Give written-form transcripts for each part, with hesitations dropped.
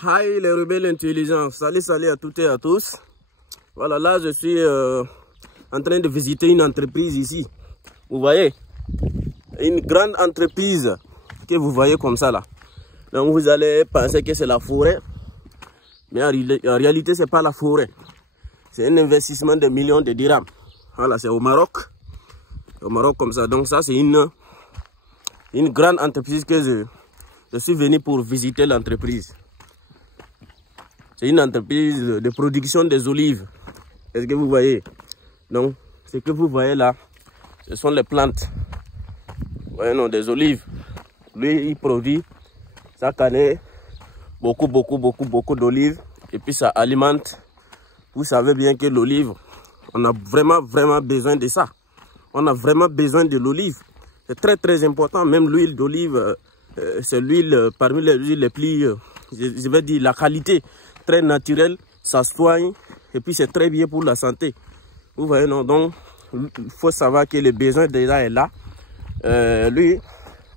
Hi les rebelles intelligents, salut à toutes et à tous. Voilà, là je suis en train de visiter une entreprise ici. Vous voyez, une grande entreprise que vous voyez comme ça là. Donc vous allez penser que c'est la forêt, mais en réalité c'est pas la forêt. C'est un investissement de millions de dirhams. Voilà, c'est au Maroc. Au Maroc comme ça. Donc ça c'est une grande entreprise que je suis venu pour visiter l'entreprise. C'est une entreprise de production des olives. Est-ce que vous voyez? Donc, ce que vous voyez là, ce sont les plantes. Vous voyez, non, des olives. Lui, il produit chaque année beaucoup d'olives. Et puis ça alimente. Vous savez bien que l'olive, on a vraiment besoin de ça. On a vraiment besoin de l'olive. C'est très important. Même l'huile d'olive, c'est l'huile parmi les huiles les plus, je vais dire, la qualité. Très naturel, ça soigne et puis c'est très bien pour la santé. Vous voyez, non? Donc, il faut savoir que le besoin déjà est là. Lui,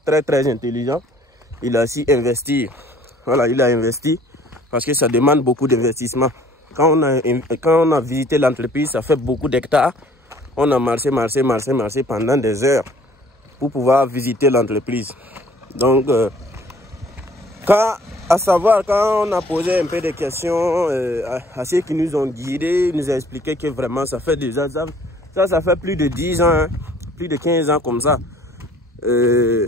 très intelligent, il a aussi investi. Voilà, il a investi parce que ça demande beaucoup d'investissement. Quand on a visité l'entreprise, ça fait beaucoup d'hectares. On a marché pendant des heures pour pouvoir visiter l'entreprise. Donc, quand on a posé un peu de questions à ceux qui nous ont guidés, ils nous ont expliqué que vraiment ça fait déjà ça fait plus de 10 ans, hein, plus de 15 ans comme ça. Et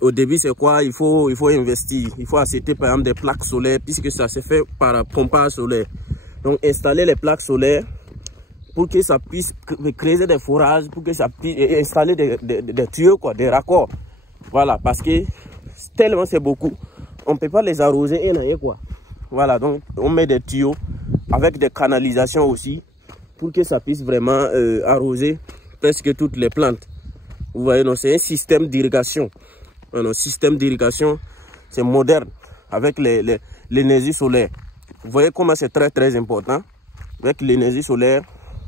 au début c'est quoi? Il faut investir, il faut acheter par exemple des plaques solaires puisque ça se fait par pompage solaire. Donc installer les plaques solaires pour que ça puisse créer des forages, pour que ça puisse installer des tuyaux, quoi, des raccords. Voilà, parce que tellement c'est beaucoup, on ne peut pas les arroser et quoi. Voilà, donc on met des tuyaux avec des canalisations aussi pour que ça puisse vraiment arroser presque toutes les plantes. Vous voyez, c'est un système d'irrigation. Un système d'irrigation, c'est moderne avec l'énergie solaire. Vous voyez comment c'est très important. Avec l'énergie solaire,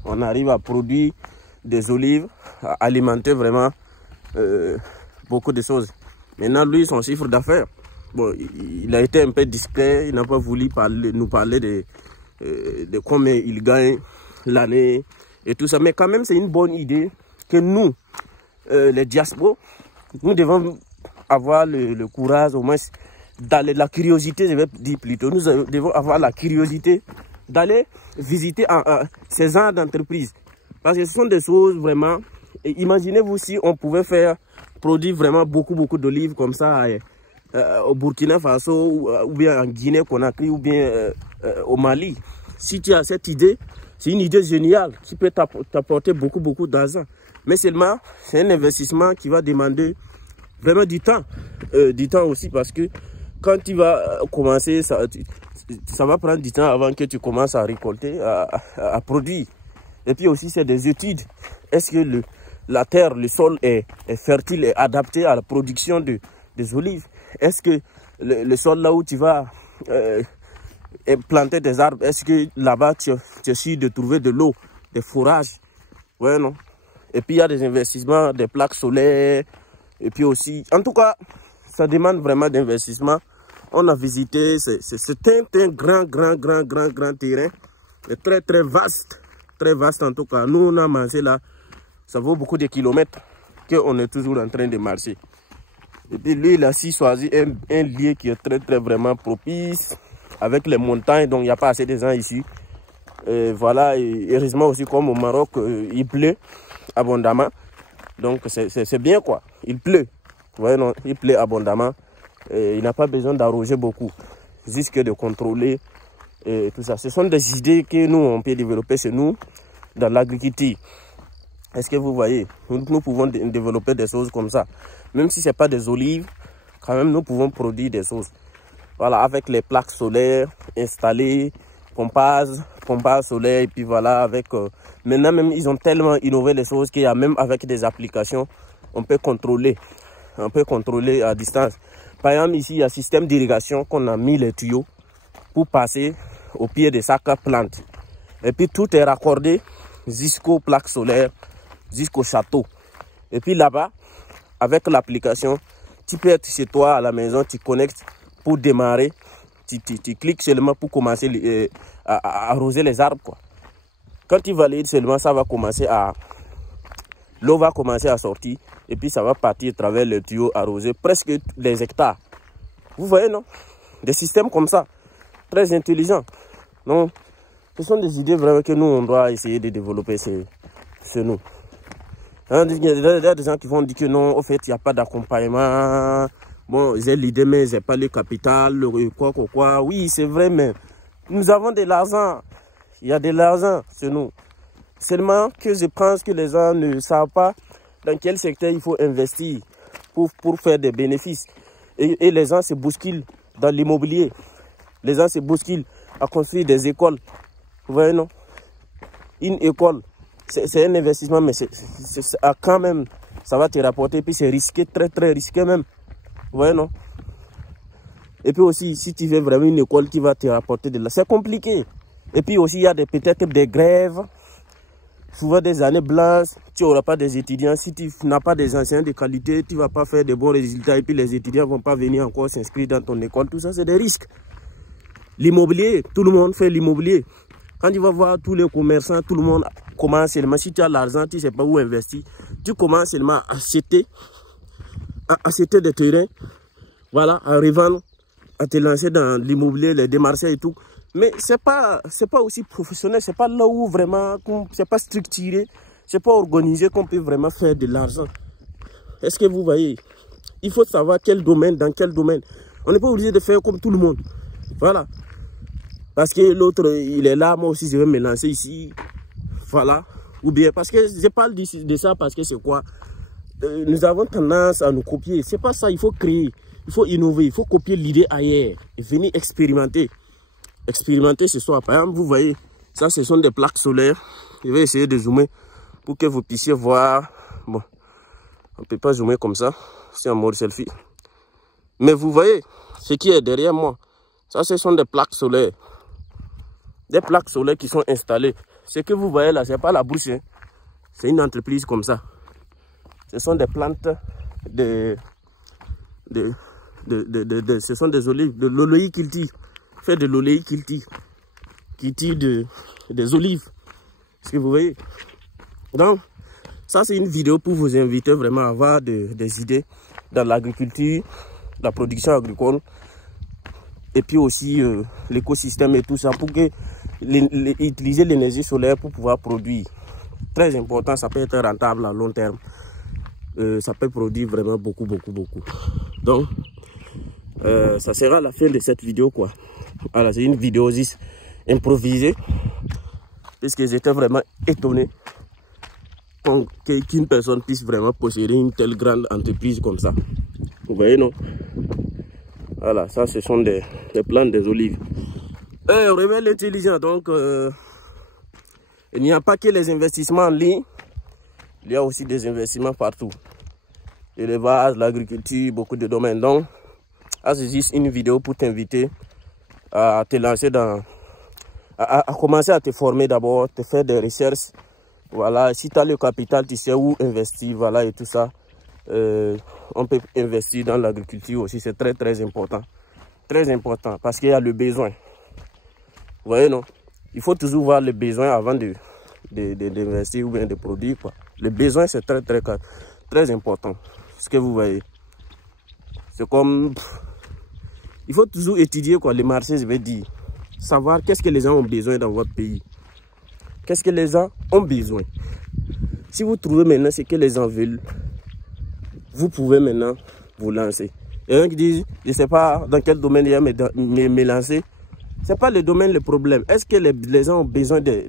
on arrive à produire des olives, à alimenter vraiment beaucoup de choses. Maintenant, lui, son chiffre d'affaires, bon, il a été un peu discret, il n'a pas voulu nous parler de combien il gagne l'année et tout ça. Mais quand même, c'est une bonne idée que nous, les diasporas, nous devons avoir le courage, au moins, la curiosité, je vais dire plutôt, nous devons avoir la curiosité d'aller visiter ces genres d'entreprises. Parce que ce sont des choses vraiment, imaginez-vous si on pouvait produire vraiment beaucoup d'olives comme ça au Burkina Faso ou bien en Guinée-Conakry ou bien au Mali. Si tu as cette idée, c'est une idée géniale qui peut t'apporter beaucoup d'argent. Mais seulement, c'est un investissement qui va demander vraiment du temps. Du temps aussi parce que quand tu vas commencer, ça va prendre du temps avant que tu commences à récolter, à produire. Et puis aussi, c'est des études. Est-ce que la terre, le sol est fertile et adapté à la production des olives? Est-ce que le sol là où tu vas planter des arbres, est-ce que là-bas tu es sûr de trouver de l'eau, des fourrages? Ouais, non. Et puis il y a des investissements, des plaques solaires. Et puis aussi, en tout cas, ça demande vraiment d'investissement. On a visité, c'est un grand terrain. Très vaste. Très vaste en tout cas. Nous, on a mangé là. Ça vaut beaucoup de kilomètres qu'on est toujours en train de marcher. Et puis lui, il a aussi choisi un lieu qui est très vraiment propice avec les montagnes. Donc il n'y a pas assez de gens ici. Et voilà, et heureusement aussi comme au Maroc, il pleut abondamment. Donc c'est bien quoi. Il pleut. Vous voyez, non, il pleut abondamment. Et il n'a pas besoin d'arroser beaucoup. Juste que de contrôler et tout ça. Ce sont des idées que nous, on peut développer chez nous dans l'agriculture. Est-ce que vous voyez? Nous pouvons développer des choses comme ça. Même si ce n'est pas des olives, quand même, nous pouvons produire des choses. Voilà, avec les plaques solaires installées, pompage solaire, et puis voilà, avec... maintenant, même, ils ont tellement innové les choses qu'il y a même avec des applications, on peut contrôler à distance. Par exemple, ici, il y a un système d'irrigation qu'on a mis les tuyaux pour passer au pied de chaque plante. Et puis, tout est raccordé jusqu'aux plaques solaires, jusqu'au château. Et puis là-bas, avec l'application, tu peux être chez toi à la maison, tu connectes pour démarrer, tu cliques seulement pour commencer à arroser les arbres, quoi. Quand tu valides seulement, ça va commencer à... L'eau va commencer à sortir et puis ça va partir à travers le tuyau arrosé presque les hectares. Vous voyez, non? Des systèmes comme ça, très intelligents. Donc, ce sont des idées vraiment que nous, on doit essayer de développer chez nous. Il y a des gens qui vont dire que non, au fait, il n'y a pas d'accompagnement. Bon, j'ai l'idée, mais j'ai pas le capital, quoi. Oui, c'est vrai, mais nous avons de l'argent. Il y a de l'argent chez nous. Seulement que je pense que les gens ne savent pas dans quel secteur il faut investir pour faire des bénéfices. Et les gens se bousculent dans l'immobilier. Les gens se bousculent à construire des écoles. Vous voyez, non? Une école, c'est un investissement, mais quand même, ça va te rapporter. Puis c'est risqué, très risqué même. Vous voyez, non? Et puis aussi, si tu veux vraiment une école qui va te rapporter de là, c'est compliqué. Et puis aussi, il y a peut-être des grèves. Souvent des années blanches, tu n'auras pas des étudiants. Si tu n'as pas des enseignants de qualité, tu ne vas pas faire de bons résultats. Et puis les étudiants ne vont pas venir encore s'inscrire dans ton école. Tout ça, c'est des risques. L'immobilier, tout le monde fait l'immobilier. Quand tu vas voir tous les commerçants, tout le monde commence seulement. Si tu as l'argent, tu ne sais pas où investir. Tu commences seulement à acheter des terrains. Voilà, à revendre, à te lancer dans l'immobilier, les démarchés et tout. Mais c'est pas aussi professionnel, c'est pas là où vraiment, c'est pas structuré, c'est pas organisé qu'on peut vraiment faire de l'argent. Est-ce que vous voyez? Il faut savoir quel domaine, dans quel domaine. On n'est pas obligé de faire comme tout le monde. Voilà. Parce que l'autre, il est là, moi aussi je vais me lancer ici. Voilà. Ou bien, parce que je parle de ça parce que c'est quoi? Nous avons tendance à nous copier. C'est pas ça, il faut créer, il faut innover, il faut copier l'idée ailleurs et venir expérimenter. Expérimenter ce soir. Par exemple, vous voyez, ça, ce sont des plaques solaires. Je vais essayer de zoomer pour que vous puissiez voir. Bon, on ne peut pas zoomer comme ça. C'est en mode selfie. Mais vous voyez, ce qui est derrière moi, ça, ce sont des plaques solaires. Des plaques solaires qui sont installées. Ce que vous voyez là, ce n'est pas la bouche. Hein. C'est une entreprise comme ça. Ce sont des plantes ce sont des olives, de l'oléiculture. Fait de l'oléiculture qui tire des olives. Est-ce que vous voyez? Donc, ça c'est une vidéo pour vous inviter vraiment à avoir des idées dans l'agriculture, la production agricole, et puis aussi l'écosystème et tout ça, pour que utiliser l'énergie solaire pour pouvoir produire. Très important, ça peut être rentable à long terme. Ça peut produire vraiment beaucoup. Donc, ça sera la fin de cette vidéo, quoi. Voilà, c'est une vidéo improvisée, puisque j'étais vraiment étonné qu'une personne puisse vraiment posséder une telle grande entreprise comme ça. Vous voyez, non? Voilà, ça, ce sont des plantes des olives. Réveil intelligent, donc, il n'y a pas que les investissements en ligne, il y a aussi des investissements partout. L'élevage, l'agriculture, beaucoup de domaines. Donc, c'est juste une vidéo pour t'inviter à te lancer à commencer à te former d'abord, te faire des recherches. Voilà, si tu as le capital, tu sais où investir, voilà, et tout ça. On peut investir dans l'agriculture aussi, c'est très important. Très important, parce qu'il y a le besoin. Vous voyez, non? Il faut toujours voir le besoin avant d'investir ou bien de produire, quoi. Le besoin, c'est très important. Ce que vous voyez. C'est comme... Il faut toujours étudier, quoi, les marchés, je vais dire. Savoir qu'est-ce que les gens ont besoin dans votre pays. Qu'est-ce que les gens ont besoin. Si vous trouvez maintenant ce que les gens veulent, vous pouvez maintenant vous lancer. Il y a un qui dit, je ne sais pas dans quel domaine il y a me lancer. Ce n'est pas le domaine le problème. Est-ce que les gens ont besoin des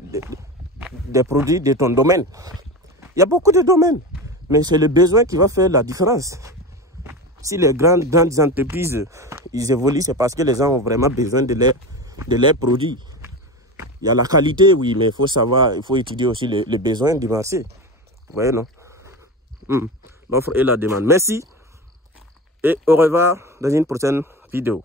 produits de ton domaine? Il y a beaucoup de domaines. Mais c'est le besoin qui va faire la différence. Si les grandes entreprises, ils évoluent, c'est parce que les gens ont vraiment besoin de leurs produits. Il y a la qualité, oui, mais il faut savoir, il faut étudier aussi les besoins du marché. Vous voyez, non? L'offre et la demande. Merci et au revoir dans une prochaine vidéo.